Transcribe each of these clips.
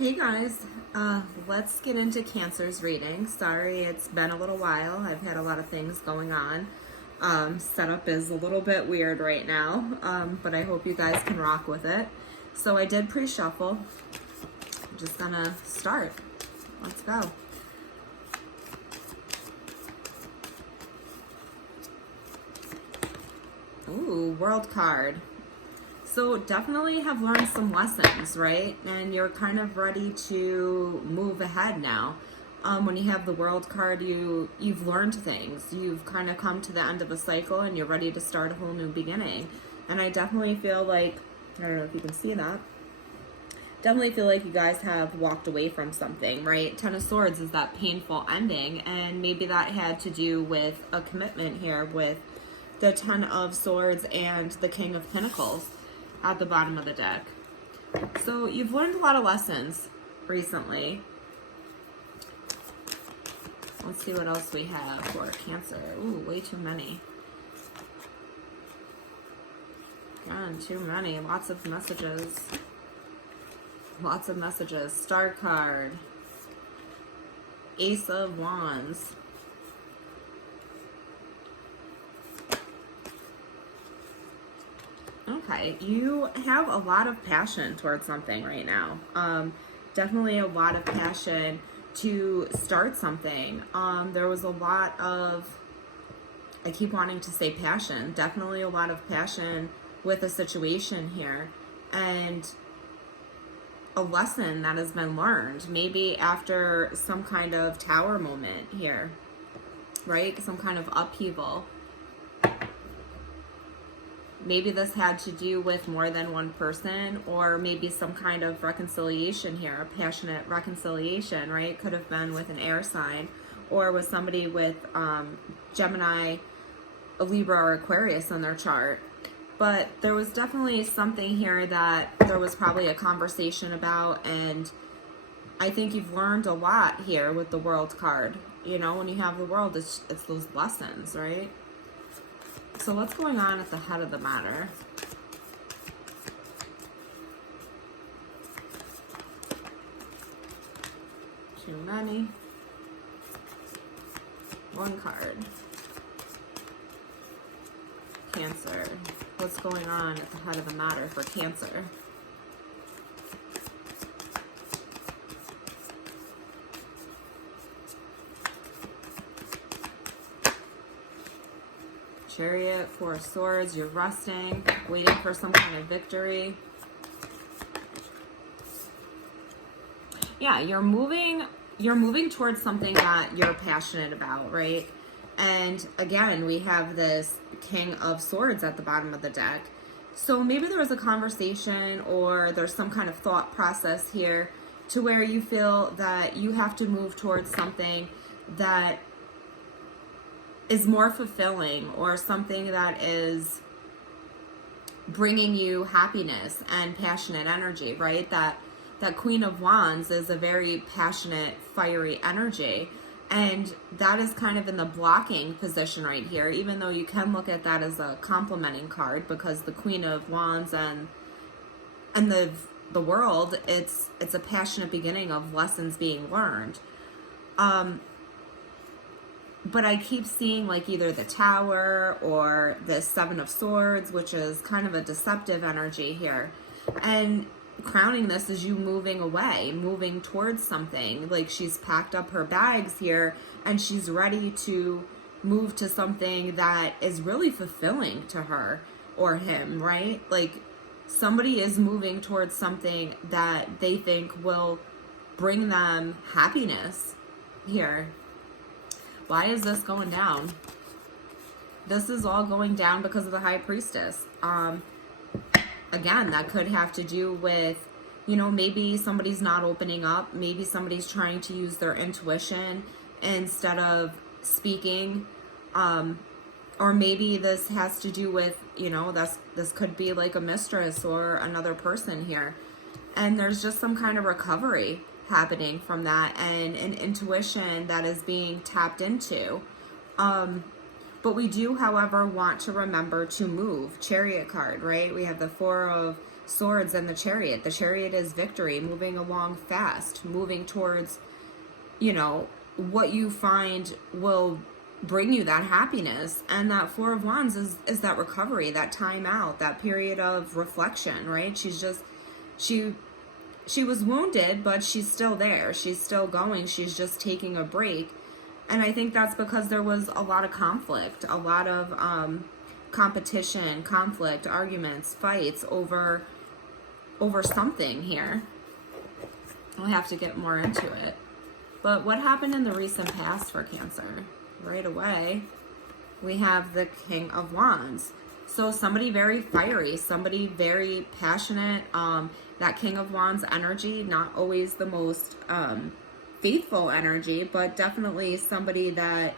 Hey guys, let's get into Cancer's reading. Sorry, it's been a little while. I've had a lot of things going on. Setup is a little bit weird right now, but I hope you guys can rock with it. So I did pre-shuffle. I'm just gonna start. Let's go. Ooh, World card. So definitely have learned some lessons, right? And you're kind of ready to move ahead now. When you have the World card, you've learned things. You've kind of come to the end of a cycle and you're ready to start a whole new beginning. And I definitely feel like, I don't know if you can see that, definitely feel like you guys have walked away from something, right? Ten of Swords is that painful ending, and maybe that had to do with a commitment here with the Ten of Swords and the King of Pentacles at the bottom of the deck. So you've learned a lot of lessons recently. Let's see what else we have for Cancer. Ooh, way too many. Again, too many. Lots of messages. Lots of messages. Star card. Ace of Wands. Okay, you have a lot of passion towards something right now. Definitely a lot of passion to start something. There was a lot of, I keep wanting to say passion, definitely a lot of passion with a situation here. And a lesson that has been learned, maybe after some kind of tower moment here, right? Some kind of upheaval. Maybe this had to do with more than one person, or maybe some kind of reconciliation here, a passionate reconciliation, right? Could have been with an air sign or with somebody with Gemini, a Libra, or Aquarius in their chart. But there was definitely something here that there was probably a conversation about, and I think you've learned a lot here with the World card. You know, when you have the World, it's those lessons, right? So what's going on at the head of the matter? Too many. One card. Cancer. What's going on at the head of the matter for Cancer? Chariot, Four of Swords, you're resting, waiting for some kind of victory. Yeah, you're moving towards something that you're passionate about, right? And again, we have this King of Swords at the bottom of the deck. So maybe there was a conversation or there's some kind of thought process here to where you feel that you have to move towards something that is more fulfilling, or something that is bringing you happiness and passionate energy, right? That Queen of Wands is a very passionate, fiery energy, and that is kind of in the blocking position right here, even though you can look at that as a complementing card, because the Queen of Wands and the World, it's a passionate beginning of lessons being learned. But I keep seeing like either the Tower or the Seven of Swords, which is kind of a deceptive energy here. And crowning this is you moving away, moving towards something. Like she's packed up her bags here and she's ready to move to something that is really fulfilling to her or him, right? Like somebody is moving towards something that they think will bring them happiness here. Why is this going down? This is all going down because of the High Priestess. Again, that could have to do with, you know, maybe somebody's not opening up. Maybe somebody's trying to use their intuition instead of speaking. Or maybe this has to do with, you know, this could be like a mistress or another person here. And there's just some kind of recovery happening from that, and an intuition that is being tapped into. But we do, however, want to remember to move. Chariot card, right? We have the Four of Swords and the Chariot. The Chariot is victory, moving along fast, moving towards, you know, what you find will bring you that happiness. And that Four of Wands is that recovery, that time out, that period of reflection, right? She was wounded, but she's still there. She's still going. She's just taking a break. And I think that's because there was a lot of conflict, a lot of competition, conflict, arguments, fights over something here. We'll have to get more into it. But what happened in the recent past for Cancer? Right away, we have the King of Wands. So somebody very fiery, somebody very passionate. That King of Wands energy, not always the most faithful energy, but definitely somebody that,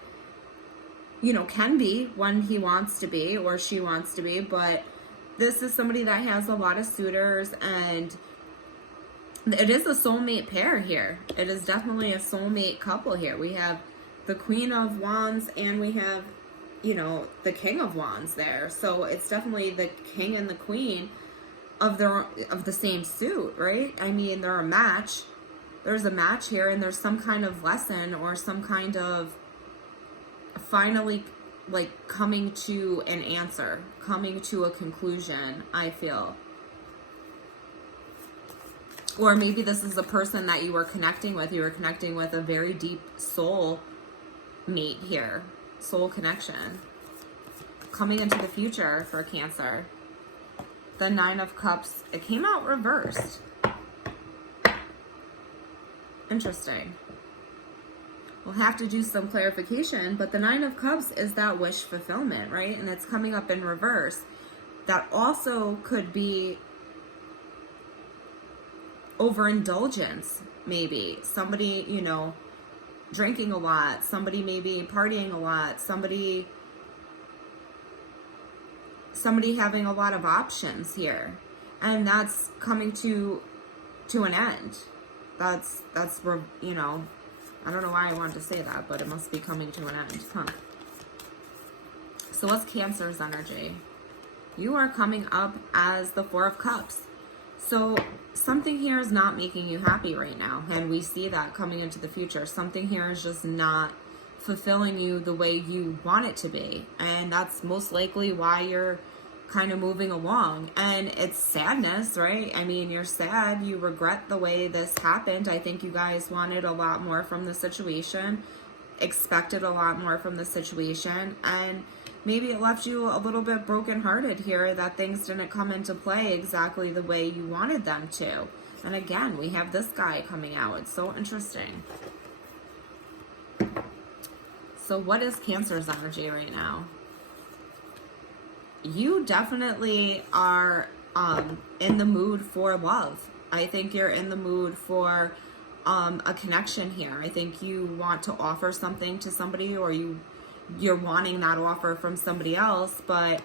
you know, can be when he wants to be or she wants to be. But this is somebody that has a lot of suitors, and it is a soulmate pair here. It is definitely a soulmate couple here. We have the Queen of Wands and we have, you know, the King of Wands there. So it's definitely the King and the Queen of the same suit, right? I mean, they're a match. There's a match here, and there's some kind of lesson or some kind of finally like coming to an answer, coming to a conclusion, I feel. Or maybe this is a person that you were connecting with. You were connecting with a very deep soul mate here. Soul connection. Coming into the future for Cancer. The Nine of Cups. It came out reversed. Interesting. We'll have to do some clarification, but the Nine of Cups is that wish fulfillment, right? And it's coming up in reverse. That also could be overindulgence, maybe. Somebody, you know, drinking a lot. Somebody maybe partying a lot. Somebody having a lot of options here. And that's coming to an end. That's you know, I don't know why I wanted to say that, but it must be coming to an end, huh? So what's Cancer's energy? You are coming up as the Four of Cups. So something here is not making you happy right now, and we see that coming into the future. Something here is just not fulfilling you the way you want it to be, and that's most likely why you're kind of moving along. And it's sadness, right? I mean, you're sad, you regret the way this happened. I think you guys wanted a lot more from the situation, expected a lot more from the situation, and maybe it left you a little bit brokenhearted here that things didn't come into play exactly the way you wanted them to. And again, we have this guy coming out. It's so interesting. So what is Cancer's energy right now? You definitely are in the mood for love. I think you're in the mood for a connection here. I think you want to offer something to somebody, or you're wanting that offer from somebody else, but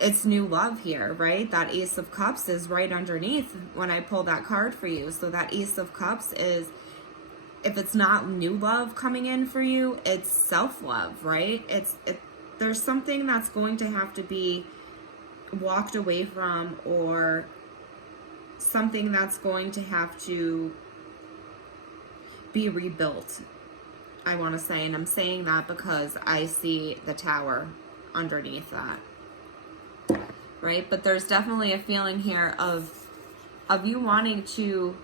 it's new love here, right? That Ace of Cups is right underneath when I pull that card for you. So that Ace of Cups is, if it's not new love coming in for you, it's self-love, right? There's something that's going to have to be walked away from, or something that's going to have to be rebuilt, I want to say. And I'm saying that because I see the Tower underneath that, right? But there's definitely a feeling here of you wanting to,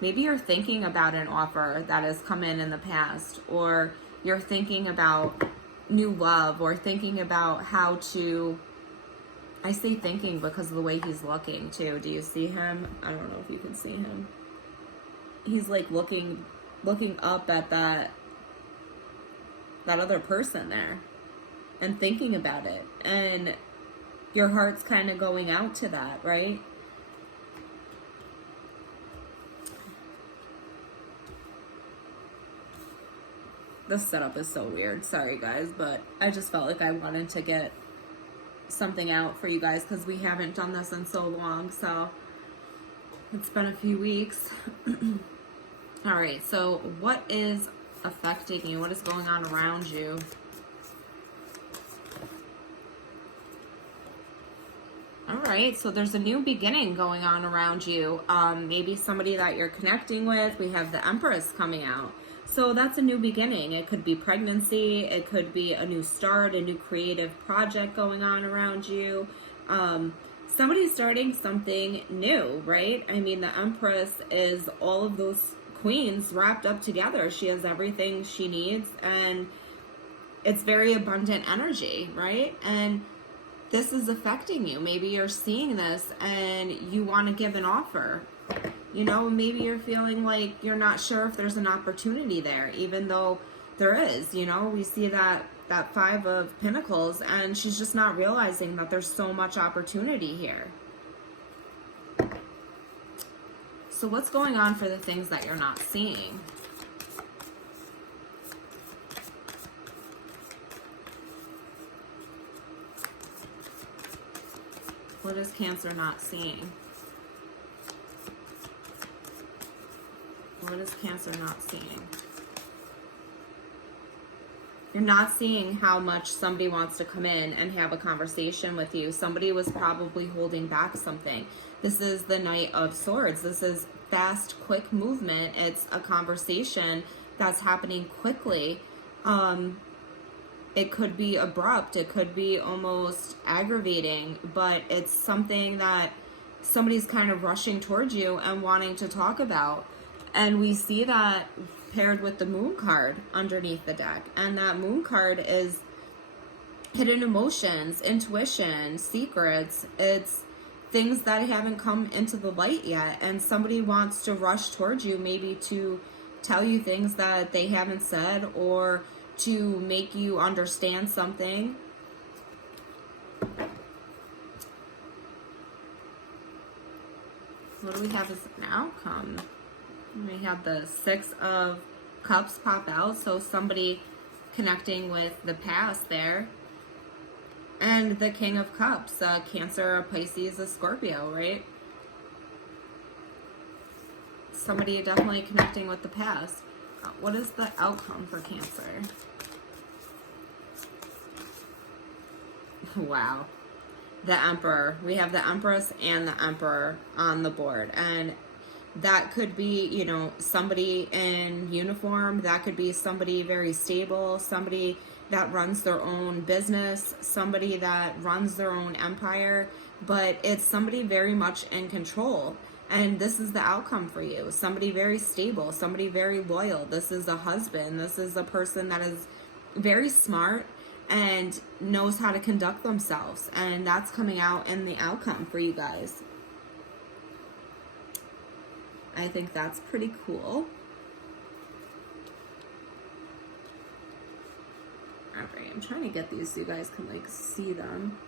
maybe you're thinking about an offer that has come in the past, or you're thinking about new love, or thinking about how to, I say thinking because of the way he's looking too. Do you see him? I don't know if you can see him. He's like looking up at that other person there and thinking about it, and your heart's kind of going out to that, right? This setup is so weird. Sorry, guys, but I just felt like I wanted to get something out for you guys because we haven't done this in so long. So it's been a few weeks. All right, so what is affecting you? What is going on around you? right, so there's a new beginning going on around you. Maybe somebody that you're connecting with. We have the Empress coming out. So that's a new beginning. It could be pregnancy. It could be a new start, a new creative project going on around you. Somebody's starting something new, right? I mean, the Empress is all of those queens wrapped up together. She has everything she needs, and it's very abundant energy, right? And this is affecting you. Maybe you're seeing this and you want to give an offer. You know, maybe you're feeling like you're not sure if there's an opportunity there, even though there is. You know, we see that Five of Pentacles, and she's just not realizing that there's so much opportunity here. So what's going on for the things that you're not seeing? What is Cancer not seeing? What is Cancer not seeing? You're not seeing how much somebody wants to come in and have a conversation with you. Somebody was probably holding back something. This is the Knight of Swords. This is fast, quick movement. It's a conversation that's happening quickly. It could be abrupt. It could be almost aggravating, but it's something that somebody's kind of rushing towards you and wanting to talk about. And we see that paired with the Moon card underneath the deck. And that Moon card is hidden emotions, intuition, secrets. It's things that haven't come into the light yet. And somebody wants to rush towards you, maybe to tell you things that they haven't said, or to make you understand something. What do we have as an outcome? We have the Six of Cups pop out, so somebody connecting with the past there. And the King of Cups, Cancer, a Pisces, a Scorpio, right? Somebody definitely connecting with the past. What is the outcome for Cancer? Wow. The Emperor. We have the Empress and the Emperor on the board. And that could be, you know, somebody in uniform. That could be somebody very stable, somebody that runs their own business, somebody that runs their own empire, but it's somebody very much in control. And this is the outcome for you. Somebody very stable, somebody very loyal. This is a husband. This is a person that is very smart and knows how to conduct themselves. And that's coming out in the outcome for you guys. I think that's pretty cool. Alright, I'm trying to get these so you guys can like see them.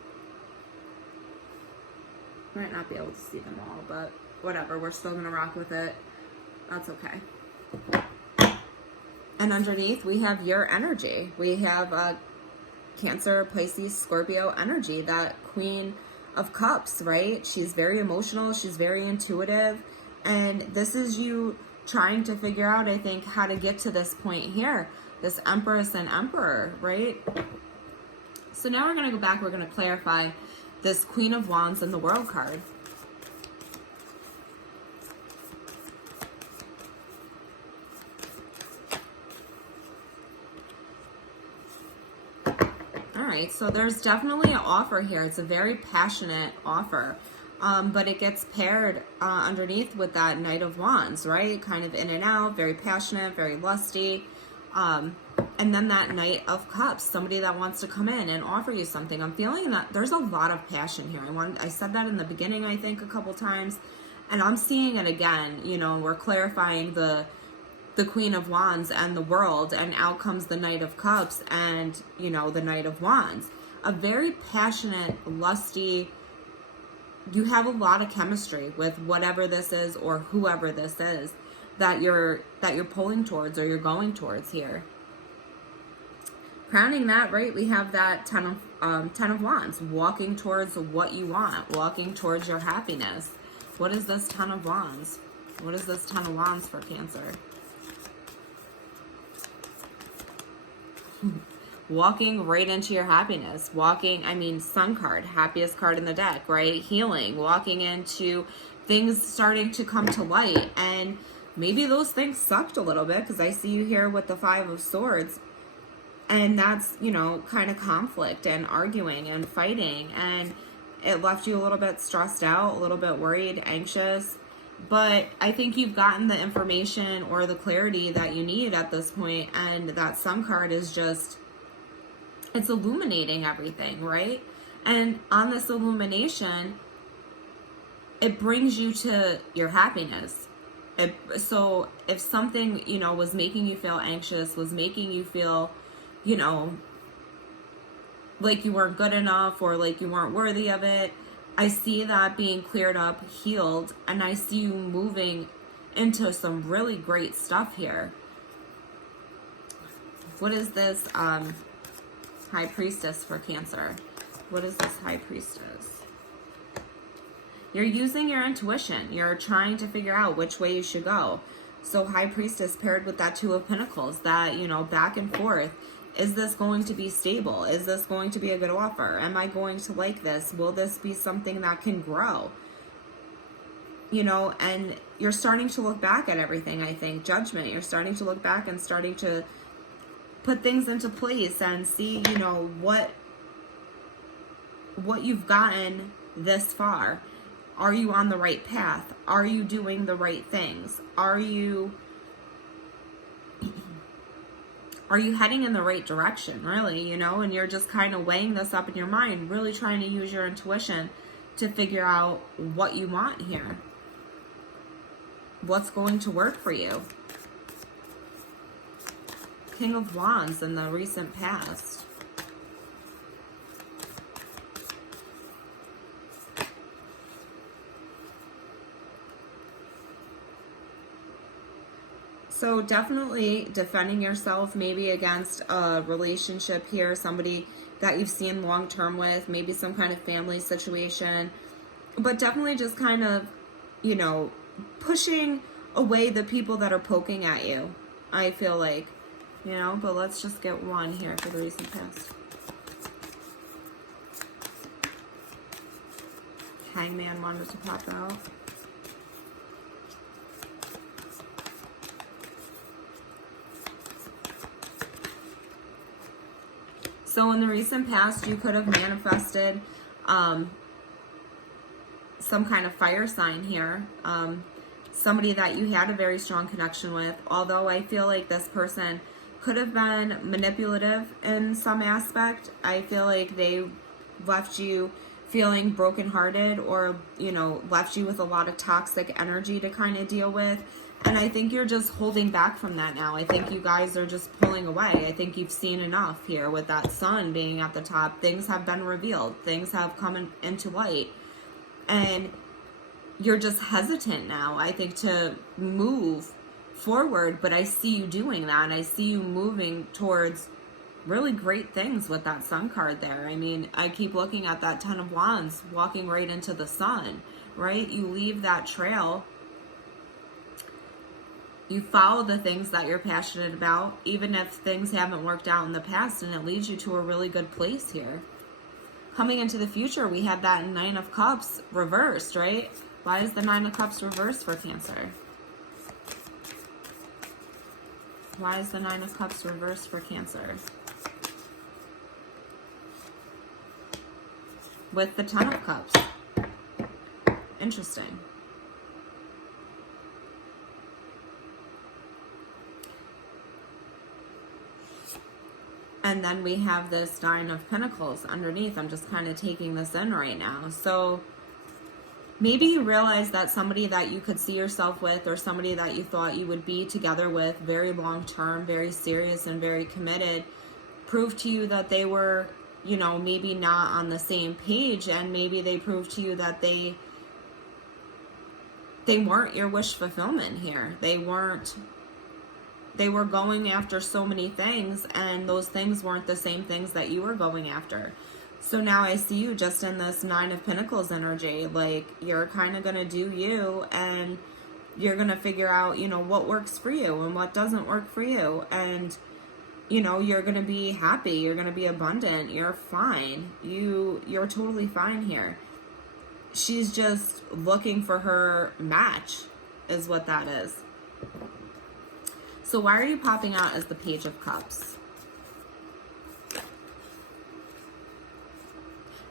Might not be able to see them all, but whatever, we're still gonna rock with it. That's okay. And underneath we have your energy. We have Cancer, Pisces, Scorpio energy, that Queen of Cups, right? She's very emotional, she's very intuitive. And this is you trying to figure out, I think, how to get to this point here. This Empress and Emperor, right? So now we're going to go back. We're going to clarify this Queen of Wands and the World card. All right. So there's definitely an offer here. It's a very passionate offer. But it gets paired underneath with that Knight of Wands, right? Kind of in and out, very passionate, very lusty. And then that Knight of Cups, somebody that wants to come in and offer you something. I'm feeling that there's a lot of passion here. I said that in the beginning, I think, a couple times. And I'm seeing it again, you know, we're clarifying the Queen of Wands and the World, and out comes the Knight of Cups and, you know, the Knight of Wands. A very passionate, lusty. You have a lot of chemistry with whatever this is or whoever this is that you're pulling towards or you're going towards here. Crowning that, right, we have that Ten of Wands, walking towards what you want, walking towards your happiness. What is this Ten of Wands? What is this Ten of Wands for Cancer? walking right into your happiness, sun card, happiest card in the deck, right? Healing, walking into things starting to come to light. And maybe those things sucked a little bit, because I see you here with the Five of Swords. And that's, kind of conflict and arguing and fighting. And it left you a little bit stressed out, a little bit worried, anxious. But I think you've gotten the information or the clarity that you need at this point. And that Sun card is just, it's illuminating everything, right? And on this illumination, it brings you to your happiness. So if something, was making you feel anxious, was making you feel, like you weren't good enough or like you weren't worthy of it, I see that being cleared up, healed, and I see you moving into some really great stuff here. What is this High Priestess for Cancer? What is this High Priestess? You're using your intuition. You're trying to figure out which way you should go. So High Priestess paired with that Two of Pentacles, that, back and forth. Is this going to be stable? Is this going to be a good offer? Am I going to like this? Will this be something that can grow? And you're starting to look back at everything, I think. Judgment. You're starting to look back and starting to put things into place and see, what you've gotten this far. Are you on the right path? Are you doing the right things? Are you heading in the right direction, really, and you're just kind of weighing this up in your mind, really trying to use your intuition to figure out what you want here. What's going to work for you? King of Wands in the recent past. So definitely defending yourself, maybe against a relationship here, somebody that you've seen long term with, maybe some kind of family situation, but definitely just kind of, pushing away the people that are poking at you, I feel like, but let's just get one here for the recent past. Hangman wanted to pop out. So in the recent past, you could have manifested some kind of fire sign here. Somebody that you had a very strong connection with. Although I feel like this person could have been manipulative in some aspect. I feel like they left you feeling brokenhearted, or, left you with a lot of toxic energy to kind of deal with. And I think you're just holding back from that now. I think you guys are just pulling away. I think you've seen enough here with that Sun being at the top. Things have been revealed. Things have come into light. And you're just hesitant now, I think, to move forward. But I see you doing that. I see you moving towards really great things with that Sun card there. I mean, I keep looking at that Ten of Wands walking right into the Sun, right? You leave that trail. You follow the things that you're passionate about, even if things haven't worked out in the past, and it leads you to a really good place here. Coming into the future, we have that Nine of Cups reversed, right? Why is the Nine of Cups reversed for Cancer? Why is the Nine of Cups reversed for Cancer? With the Ten of Cups. Interesting. And then we have this Nine of Pentacles underneath. I'm just kind of taking this in right now. So maybe you realize that somebody that you could see yourself with, or somebody that you thought you would be together with very long term, very serious and very committed, proved to you that they were, maybe not on the same page, and maybe they proved to you that they weren't your wish fulfillment here. They were going after so many things, and those things weren't the same things that you were going after. So now I see you just in this Nine of Pentacles energy. Like, you're kind of going to do you, and you're going to figure out, what works for you and what doesn't work for you. And you know, you're going to be happy, you're going to be abundant, you're fine. You're totally fine here. She's just looking for her match is what that is. So why are you popping out as the Page of Cups?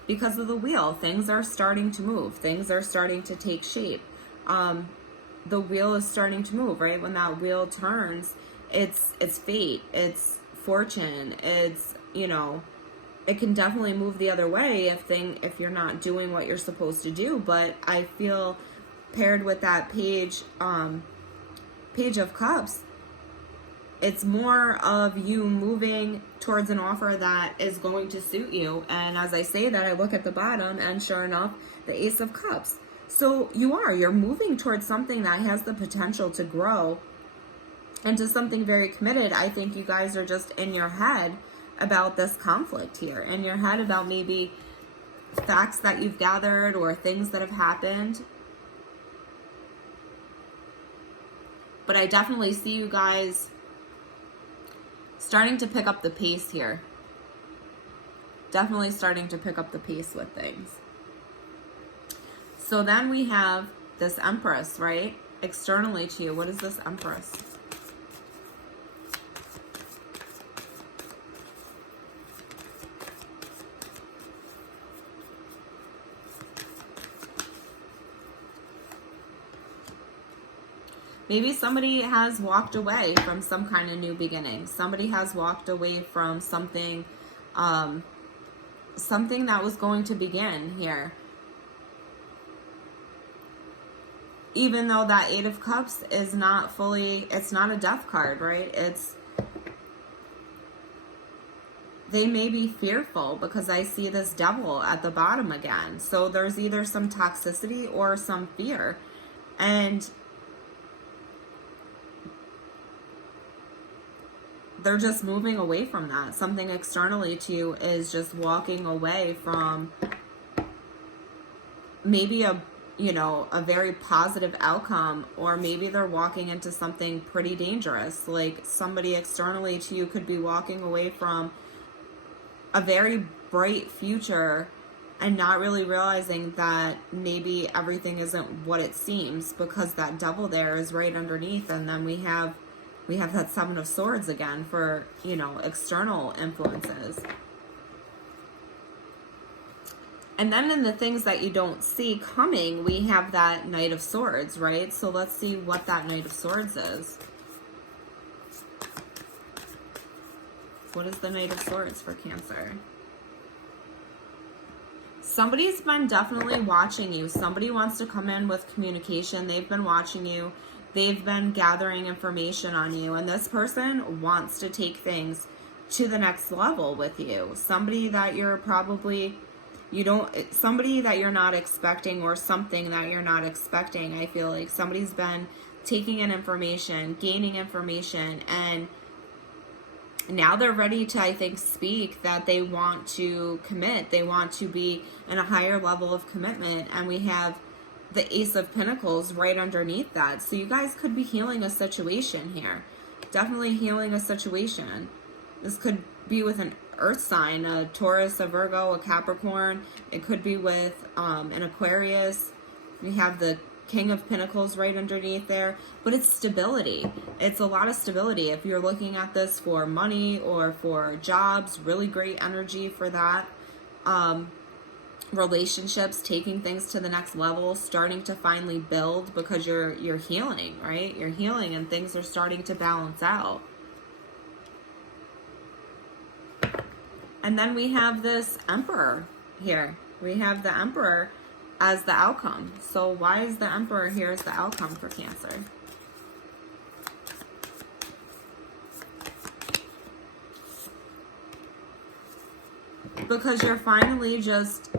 Because of the wheel. Things are starting to move. Things are starting to take shape. The wheel is starting to move, right? When that wheel turns, it's fate, it's fortune, it's, you know, it can definitely move the other way if you're not doing what you're supposed to do. But I feel paired with that Page of Cups, it's more of you moving towards an offer that is going to suit you. And as I say that, I look at the bottom, and sure enough, the Ace of Cups. So you're moving towards something that has the potential to grow into something very committed. I think you guys are just in your head about this conflict here, in your head about maybe facts that you've gathered or things that have happened. But I definitely see you guys starting to pick up the pace here. Definitely starting to pick up the pace with things. So then we have this Empress, right? Externally to you, what is this Empress? Maybe somebody has walked away from some kind of new beginning. Somebody has walked away from something, something that was going to begin here. Even though that Eight of Cups is not fully, it's not a death card, right? They may be fearful because I see this Devil at the bottom again. So there's either some toxicity or some fear. And they're just moving away from that. Something externally to you is just walking away from maybe a very positive outcome, or maybe they're walking into something pretty dangerous. Like somebody externally to you could be walking away from a very bright future and not really realizing that maybe everything isn't what it seems, because that Devil there is right underneath. And then we have that Seven of Swords again for, external influences. And then in the things that you don't see coming, we have that Knight of Swords, right? So let's see what that Knight of Swords is. What is the Knight of Swords for Cancer? Somebody's been definitely watching you. Somebody wants to come in with communication. They've been watching you. They've been gathering information on you. And this person wants to take things to the next level with you. Somebody that you're probably... somebody that you're not expecting, or something that you're not expecting. I feel like somebody's been taking in information, gaining information, and now they're ready to, I think, speak that they want to commit. They want to be in a higher level of commitment. And we have the Ace of Pentacles right underneath that. So you guys could be healing a situation here. Definitely healing a situation. This could be with an earth sign, a Taurus, a Virgo, a Capricorn. It could be with an Aquarius. We have the King of Pentacles right underneath there. But it's stability. It's a lot of stability. If you're looking at this for money or for jobs, really great energy for that. Relationships, taking things to the next level, starting to finally build, because you're healing, right? You're healing and things are starting to balance out. And then we have this Emperor here. We have the Emperor as the outcome. So why is the Emperor here as the outcome for Cancer? Because you're finally just,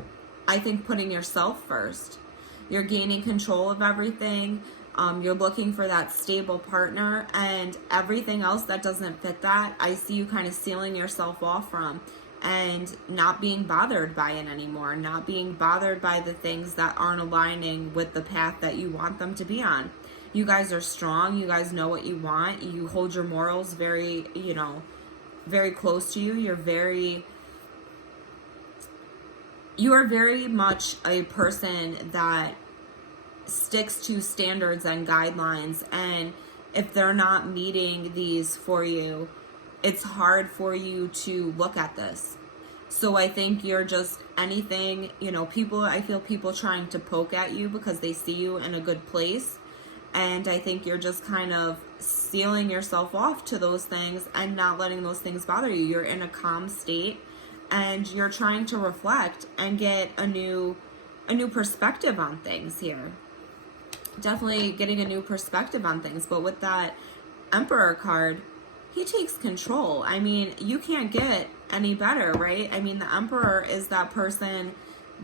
I think, putting yourself first. You're gaining control of everything. You're looking for that stable partner, and everything else that doesn't fit that, I see you kind of sealing yourself off from, and not being bothered by it anymore, not being bothered by the things that aren't aligning with the path that you want them to be on. You guys are strong. You guys know what you want. You hold your morals very, very close to you. You are very much a person that sticks to standards and guidelines, and if they're not meeting these for you, it's hard for you to look at this. So I think you're just anything, I feel people trying to poke at you because they see you in a good place. And I think you're just kind of sealing yourself off to those things and not letting those things bother you. You're in a calm state and you're trying to reflect and get a new perspective on things here. Definitely getting a new perspective on things. But with that Emperor card, he takes control. I mean, you can't get any better, right? I mean, the Emperor is that person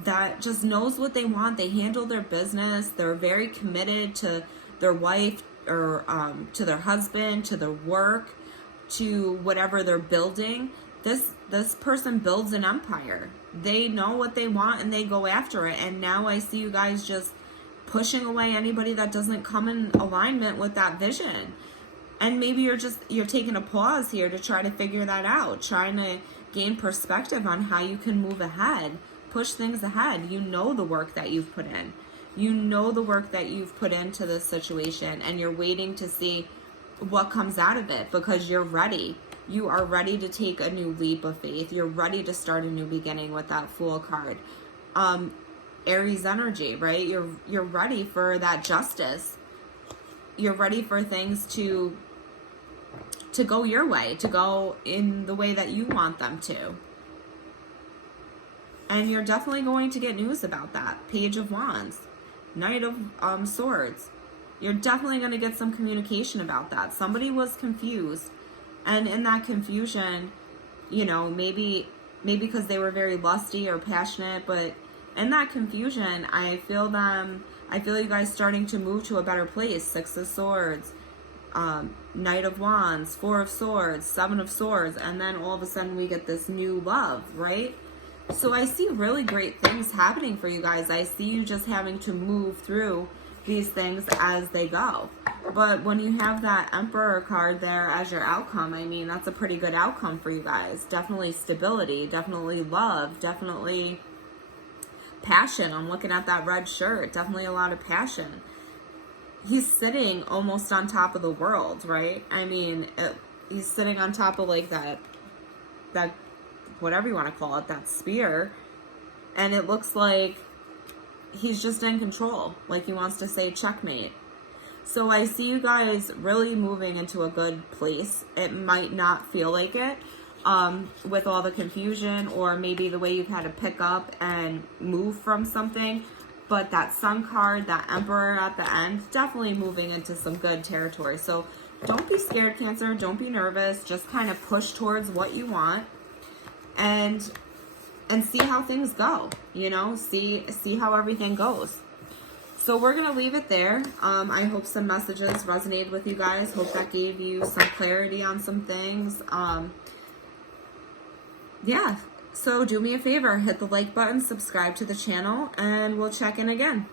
that just knows what they want. They handle their business. They're very committed to their wife or to their husband, to their work, to whatever they're building. This person builds an empire. They know what they want and they go after it. And now I see you guys just pushing away anybody that doesn't come in alignment with that vision. And maybe you're taking a pause here to try to figure that out, trying to gain perspective on how you can move ahead, push things ahead. You know the work that you've put in. You know the work that you've put into this situation, and you're waiting to see what comes out of it because you're ready. You are ready to take a new leap of faith. You're ready to start a new beginning with that Fool card. Aries energy, right? You're ready for that justice. You're ready for things to go your way, to go in the way that you want them to. And you're definitely going to get news about that. Page of Wands, Knight of Swords. You're definitely going to get some communication about that. Somebody was confused. And in that confusion, maybe because they were very lusty or passionate, but in that confusion, I feel you guys starting to move to a better place. Six of Swords, Knight of Wands, Four of Swords, Seven of Swords, and then all of a sudden we get this new love, right? So I see really great things happening for you guys. I see you just having to move through these things as they go. But when you have that Emperor card there as your outcome, I mean, that's a pretty good outcome for you guys. Definitely stability, definitely love, definitely passion. I'm looking at that red shirt. Definitely a lot of passion. He's sitting almost on top of the world, right? I mean, he's sitting on top of like that whatever you want to call it, that spear. And it looks like he's just in control. Like he wants to say checkmate. So I see you guys really moving into a good place. It might not feel like it. With all the confusion or maybe the way you've had to pick up and move from something. But that Sun card, that Emperor at the end, definitely moving into some good territory. So don't be scared, Cancer. Don't be nervous. Just kind of push towards what you want and see how things go. See how everything goes. So we're going to leave it there. I hope some messages resonated with you guys. Hope that gave you some clarity on some things. Yeah, so do me a favor, hit the like button, subscribe to the channel, and we'll check in again.